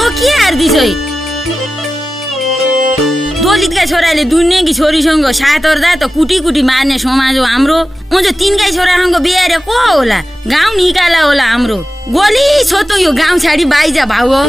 ओहो के हार्दिछ है दलितका छोराले दुनियाँकी छोरीसँग साथ गर्दा त कुटी कुटी मार्ने समाज हो हाम्रो। अझ तिनकै छोरासँग बिहारे को होला गाउँ निकाला होला हाम्रो। गोली छोतो यो गाउँ छाडी बाइजा भाउ हो।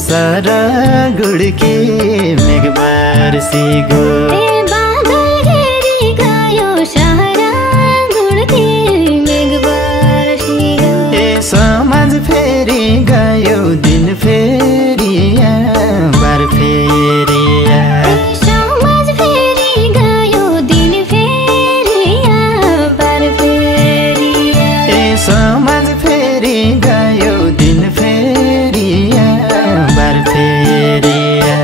सारा गुड़के मेघ बारिशी गो बादल घेरी गयो सारा गुड़के मेघ बारिशी गो समाज फेरि गयो दिन फेरिया बार फेरिया समाज फेरि गयो दिन फेरिया बार फेरिया समाज फेरि गयो दिन फेरिया बार फेरिया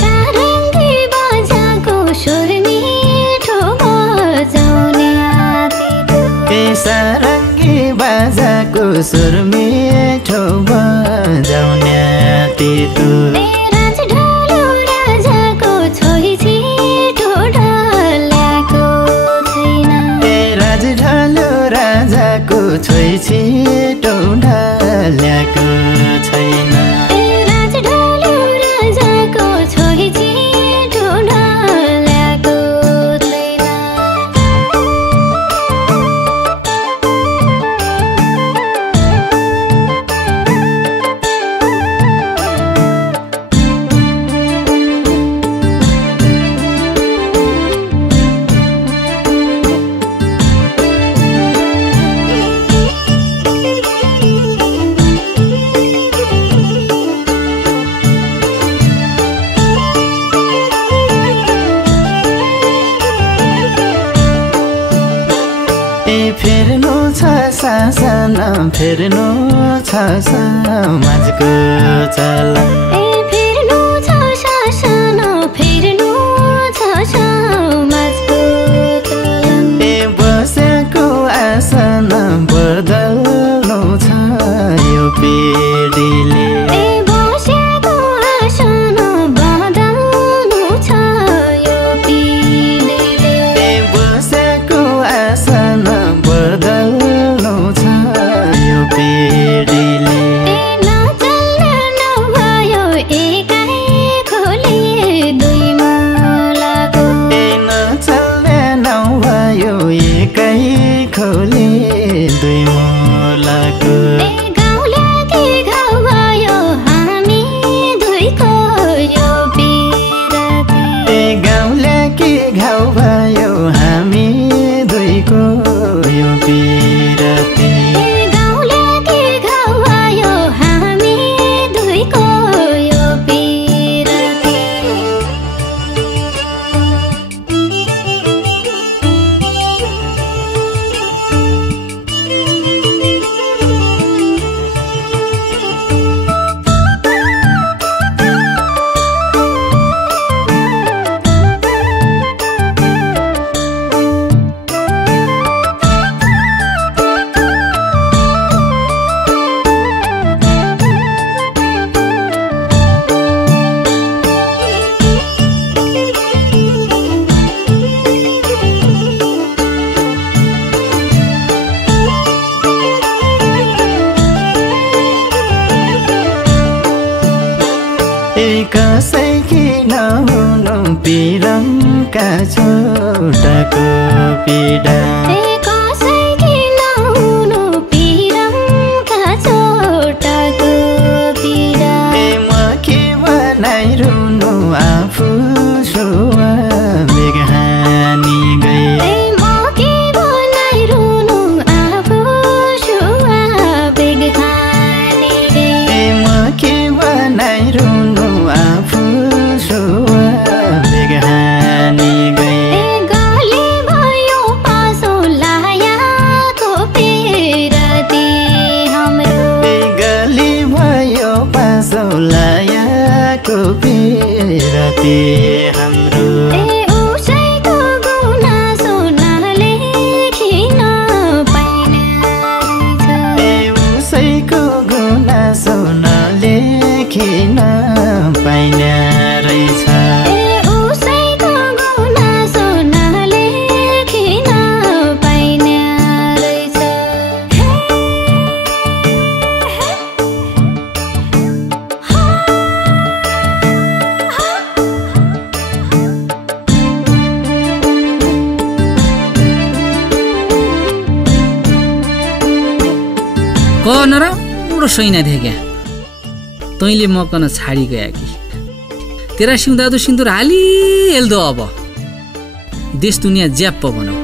सारङ्गी बाजाको स्वर मिठो बजाउने सारङ्गी बाजाको सुर मिठो बजाउने तितु राजढालो राजाको छोरी छिटो ढल्याको छैन राजढालो राजाको छोरी छिटो ढल्याको छैन राजढालो राजाको छोरी छिटो ढल्याको छैन फेर्नु छ सासना फेर्नु छ समाजको चलन फेर्नु छ शासन फेर्नु छ समाजको चलन बसेको आसन बदल्नु छ यो पिँढीले बसेको आसन बदल्नु छ यो पिँढीले बसेको आसन बदल्नु छ यो पिँढीले नचल्न नभयो पिरमका छोटाको पीडा कसै किनाउनु पिरमका छोटाको पीडा म के बनाइरुनु आफू सुवा बेगहानी गए म के बनाइरुनु आफू सुवा बेगहानी गए म के बनाइरुनु आफू सुवा बेगहानी गए गली भयो पासो लायाको पेरती हाम्रो गली भयो पासो लायाको पेरती हाम्रो उसैको गुनासो नलेखिन पाइने रहेछ उसैको गुनासो नलेखिन पाइने रहेछ उसैको गुनासो नलेखिन पाइने रहेछ कन राम्रो सैना थिए क्या तैँले मकन छाडी गया कि तेरा सिउँदा त सिन्दुर हालिहेल्दो अब देश दुनियाँ ज्याप्प भनौँ